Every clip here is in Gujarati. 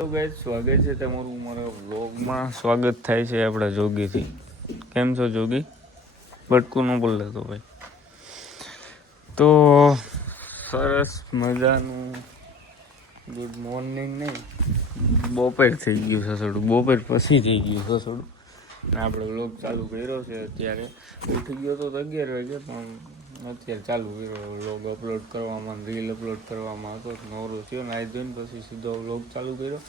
હેલો ગાઈસ, સ્વાગત છે તમારું મારા વ્લોગમાં. સ્વાગત થાય છે આપણા જોગીથી. કેમ છો જોગી? બટકું ન બોલ તો ભાઈ. તો સરસ મજાનું ગુડ મોર્નિંગ નહીં, બપોર થઈ ગયું છે થોડું, બપોર પછી થઈ ગયું છે થોડું. ને આપણે વ્લોગ ચાલુ કર્યો છે. અત્યારે ઉઠી ગયો તો 11 વાગે, પણ અત્યારે ચાલુ કર્યો વ્લોગ અપલોડ કરવામાં, રીલ અપલોડ કરવામાં હતો. નવરો થયો ને આવી જોઈને પછી સીધો વ્લોગ ચાલુ કર્યો.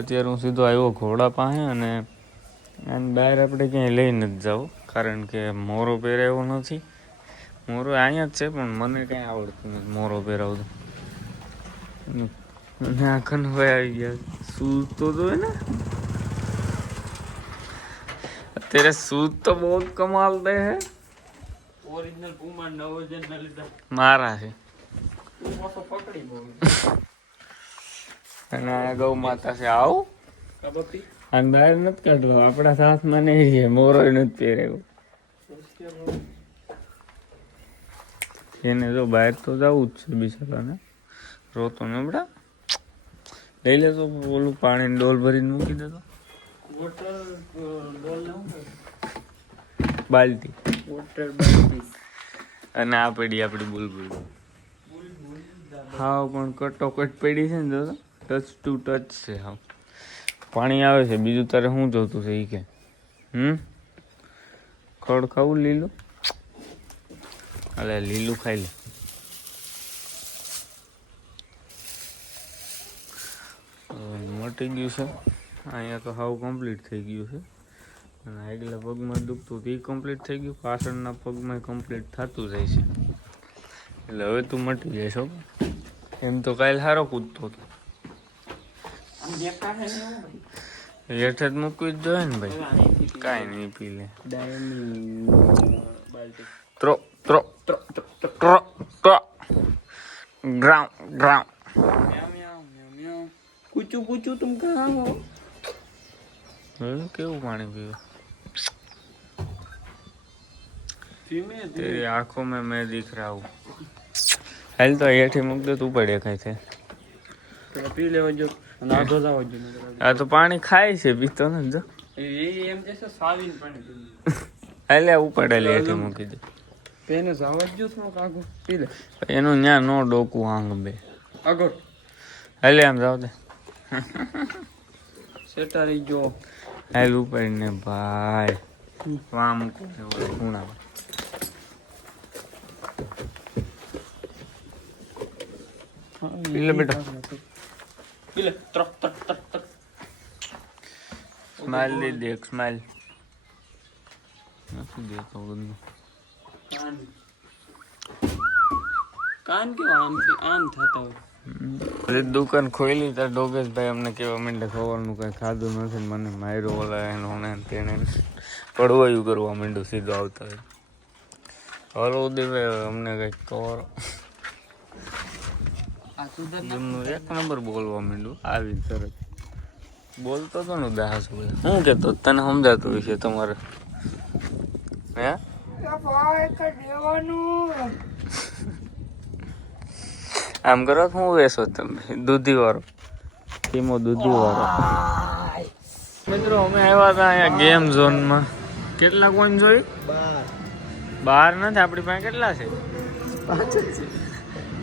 અત્યારે હું સીધો આવ્યો ઘોડા પાસે, અને બહાર આપણે ક્યાંય લઈ નથી જાવ, કારણ કે મોરો પહેરાવ્યો નથી. મોરો અહીંયા જ છે, પણ મને કાંઈ આવડતું નથી મોરો પહેરાવતું. ના કનભાઈ આવી ગયા, શૂઝ તો જોવે ને અત્યારે શૂઝ તો બહુ કમાલ દે હે. ઓરિજિનલ પુમા ના ઓરિજિનલ લીધા મારા છે. પકડી બહુ અને ગૌ માતા છે. આવું અને બહાર નથી કાઢલો, આપણા સાથમાં નહીં છે. મોરો નથી પહેર્યો એને. જો બહાર તો જવું જ છે બિચારાને, રોતો ને બડા. લઈ લેતો ઓલું પાણી ડોલ ભરીને મૂકી દેતો, બાલટી વોટર બાલટી. અને આ પડી આપણી બુલબુલ. હા પણ કટોકટ પડી છે ને, જો ટચ ટુ ટચ છે. હા પાણી આવે છે. બીજું તારે શું જોતું છે એ કે? ખડ ખાવું લીલું? અલે લીલું ખાઈ લે. મટી ગયું છે અહીંયા તો, હાવ કમ્પ્લીટ થઈ ગયું છે. અને આગલા પગમાં દુખતું એ કમ્પ્લીટ થઈ ગયું, પાછળના પગમાં કમ્પ્લીટ થતું જાય છે. એટલે હવે તું મટી જઈશ. એમ તો કાલે સારો કૂદતો હતો. હેઠે જ મૂકવી જ જોઈએ ને ભાઈ, કાંઈ નહીં પી લે.ત્રોત્રોત્રોત્રોત્રો ગ્રાઉન્ડ ગ્રાઉન્ડ. પૂછું પૂછું તુમ કહા હો? કેવું પાણી પીવે? તેરી આંખો में मैं दिख रहा हूँ. હાલ તો હેઠી મૂક દે, તું પડે ખાય છે. પી લેવા જો. આ તો પાણી ખાય છે, પીતો ને જો. એમ જશે સાવીન પાણી. હાલે ઉપાડે લે, હેઠી મૂકી દે. પેને જાવજ જો થોડો કાગો પી લે. એનું ન્યા નો ડોકું આંગ બે આગળ. હાલે આમ જાવ દે. સેટારી જો. હાલ ઉપાડીને ભાઈ વામ ખૂણા. પી લે બેટા, પી લે. ત્રક ત્રક ત્રક ત્રક. સ્માઈલ દે, દેખ સ્માઈલ. નથી દેતો બધું. કાન કેવા આમ થતા હોય. દુકાન ખોલી ત્યાં ડોગેશભાઈ અમને કેવા માંડે ખવાનું કઈ ખાધું નથી, મને માર્યો ઓલા એનો તેને પડવાયું કરવા માંડ્યું સીધો આવતા હોય. હલો દેવે અમને કઈક કવર એક નંબર બોલવા માંડ્યું. આવી તરત બોલતો હતો ને દાસ. શું કેતો તને સમજાતું હોય છે તમારે? હે આમ કરો શું વેસો તમે? દૂધી વાળો ધીમો દૂધી વાળો. મિત્રો અમે આવ્યા હતા અહીંયા ગેમ ઝોનમાં. કેટલા કોઈન જોઈ? 12 નથી આપણી પાસે. કેટલા છે? 5 છે.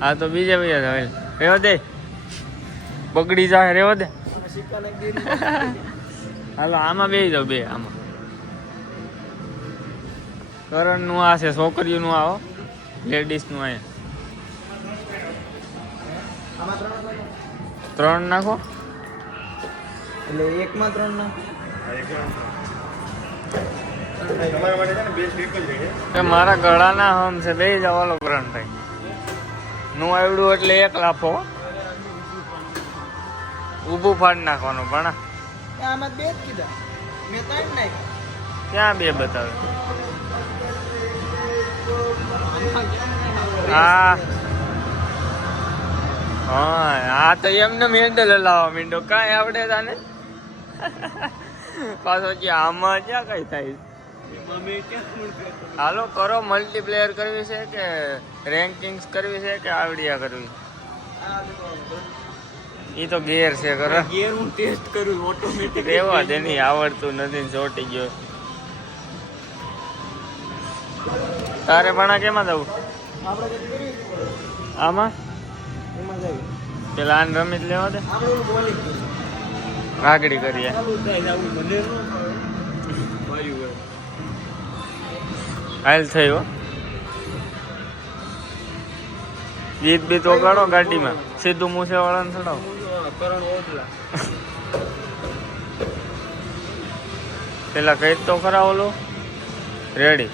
હા તો બીજા રેવા દે, બગડી જાય, રેવા દે. હાલો આમાં બે જાવ, બે આમાં. કરણ નું આ છે, છોકરીઓ નું આવો, લેડીઝ નું અહીંયા 3 નાખો. એટલે એકમાં 3 નાખો. મારા ગળાના હમ છે, બે જવાલો કરણ ભાઈ નું આવડું એટલે 1 લાફો ઊભું ફાડ નાખવાનું. પણ આમાં 2 જ કીધા, મેં 3 નાખ્યા. ક્યાં 2 બતાવે? હા હા તો એમને મેન્ડલ હલાવવા માંડો, કાંઈ આવડે તાને. પાછો કે આમાં ક્યાં કઈ થાય? હાલો કરો, મલ્ટીપ્લેયર કરવી છે કે રેન્કિંગ્સ કરવી છે કે આવડિયા કરવી? એ તો ગેર છે કરો ગેર હું ટેસ્ટ કરું ઓટોમેટિક રેવા દે નહીં આવડતું નથી ને ચોટી ગયો તારે ભણા કેમાં જવું આપણે જે કર્યું આમાં એમાં જાય પેલા આને રમી જ લેવા દે આપણે ઓલું બોલિંગ આગળ કરીએ ચાલુ થાય આવું મને ન વાયુ હાલ થયો ગીત બીત વગાડો ગાડીમાં સીધું મૂસે વાળાને ચડાવો કરણ ઓટલા પેલા કઈ તો ખરા ઓલો રેડી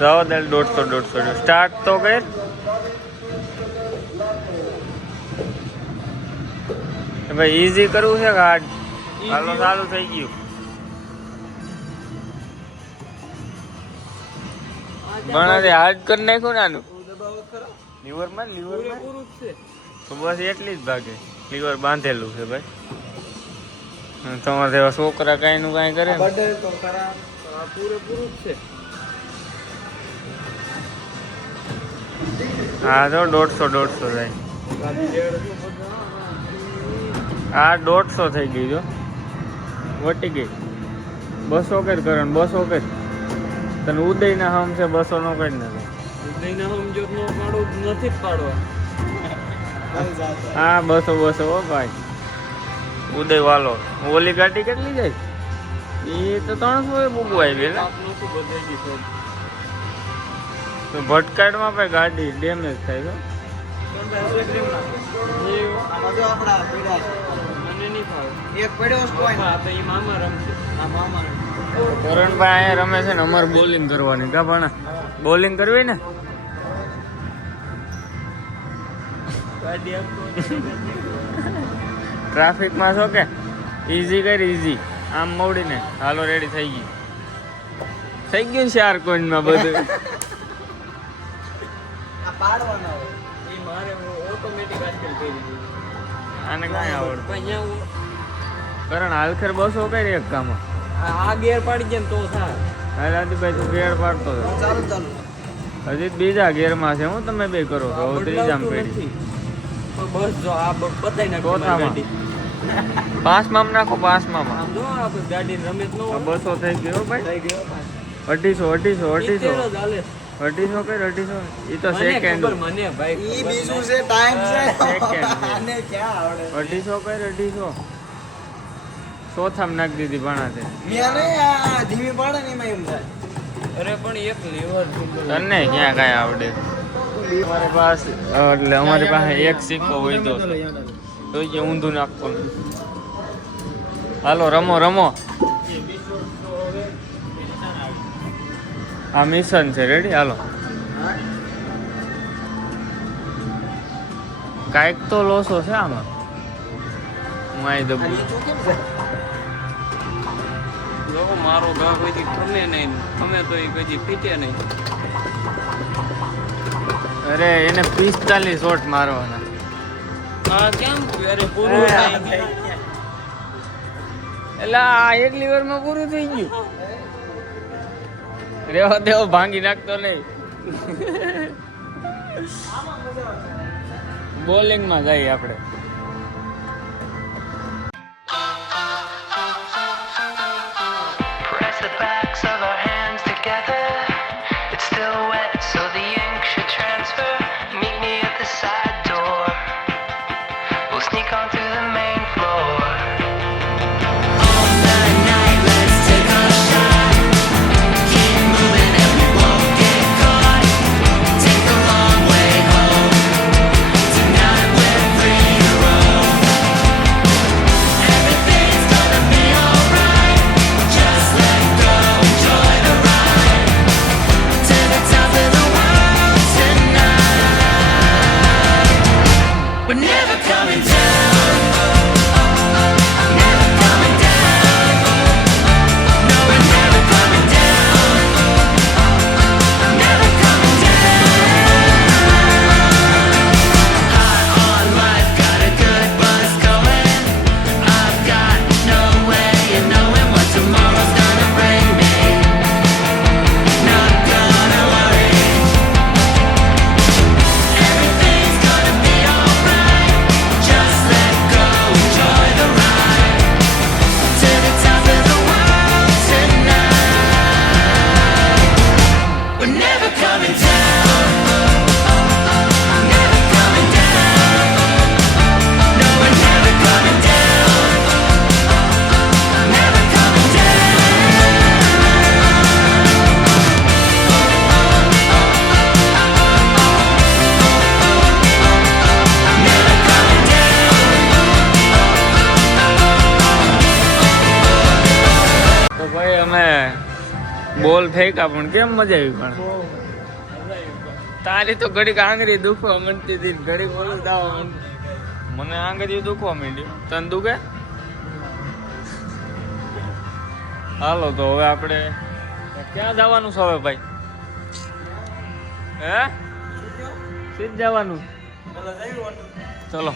જાઓ દે 150 સ્ટાર્ટ તો કર ભાઈ ઈઝી કરવું છે કે હાર્ડ હાલો ચાલુ થઈ ગયું ભણા દે હાર્ડ કરી નાખ્યું ને આનું લીવર માં પૂરું છે તો બસ એટલી જ ભાગે લીવર બાંધેલું છે ભાઈ તમારે જેવા છોકરા કઈ નું કઈ કરે ને બદલ તો ખરા પૂરેપૂરું જ છે હા તો 150 થાય આ 150 થઈ ગઈ જો વટી ગઈ 200 કર કરણ 200 કર તને ઉદય ના હમ છે 200 નો કર ને ઉદયના સમજો નો પાડો નથી જ પાડવા હા 200 હો ભાઈ ઉદય વાલો ઓલી ગાડી કેટલી જાય એ તો 300 એ બુકુ આવી ને આપનું તો બધાઈ ગઈ તો ભટકાડમાં પણ ગાડી ડેમેજ થાય તો આમાં જો આપડા પીડા મને નહીં ફાવે એક પડ્યો છે કોઈ હા તો ઈ મામા રમશે હા મામા કરણભાઈ અહીંયા રમે છે ને અમારે બોલિંગ કરવાની કા ભણા બોલિંગ કરવી ને ગાડી આપતો ટ્રાફિકમાં છો કે ઈઝી કરી ઈઝી આમ મોડીને હાલો રેડી થઈ ગયું 4 કોઈનમાં બધું આ પાડવાનો હોય ઈ મારે ઓટોમેટિક આજકાલ કરી દીધું આને કાંઈ આવડતું પણ અહીંયા કરણ હાલખેર 200 કરી એક કામમાં આ ગેર પાડી જાય ને તો થાય હાલ આદિભાઈ તું ગેર પાડતો હતો. ચાલુ હજી બીજા ગેરમાં છે હું તમે બે કરો છો હવે ત્રીજામાં પેઢી બસ જો આ બતાઈ નાખો ચોથામાં પાંચમાં નાખો પાંચમાં આમ જો આ ગાડી રમેશ નો 200 થઈ ગયો ભાઈ થઈ ગયો 250 ચાલે 250 કર 250 ઈ તો મને સેકન્ડ ખબર મને ભાઈ ઈ બીજું છે ટાઈમ છે સેકન્ડ આને ક્યાં આવડે 250 કર 250 ચોથામાં નાખી દીધી ભણાતે મેં આ ધીમી પાડે ને એમાં એમ થાય અરે પણ એક લીવર તને ક્યાં કાંઈ આવડે અમારી પાસે એટલે અમારી પાસે એક સિક્કો હોય તો જે ઊંધું નાખવાનું હાલો રમો આ મિશન છે રેડી હાલો કાંઈક તો લોસો છે આમાં હું આઈ દઉં નીચું કેમ છે જો મારો ગા કોઈ ખમે નહીં ખમે તો એ કદી ફીટે નહીં અરે એને 45 શોટ મારવાના આ કેમ અરે પૂરું થાય એટલે આ એક લીવરમાં પૂરું થઈ ગયું રેવા દેવો ભાંગી નાખતો નહીં બોલિંગમાં જઈએ આપણે Press the backs of our hands together. It's still wet, so the ink should transfer. Meet me at the side door. We'll sneak on through the main floor. On the night, let's take a shot. Keep moving and we won't get caught. Take the long way home. Tonight we're free to બોલ ફેંકા પણ કેમ મજા આવી પણ તારી તો ઘડીક આંગળી દુખવા માંડતી હતી ઘડીક બોલું દાવા માંડતી મને આંગળી દુખવા માંડી તને દુખે હાલો તો હવે આપણે ક્યાં જવાનું છે હવે ભાઈ હે સીધ જવાનું ચલો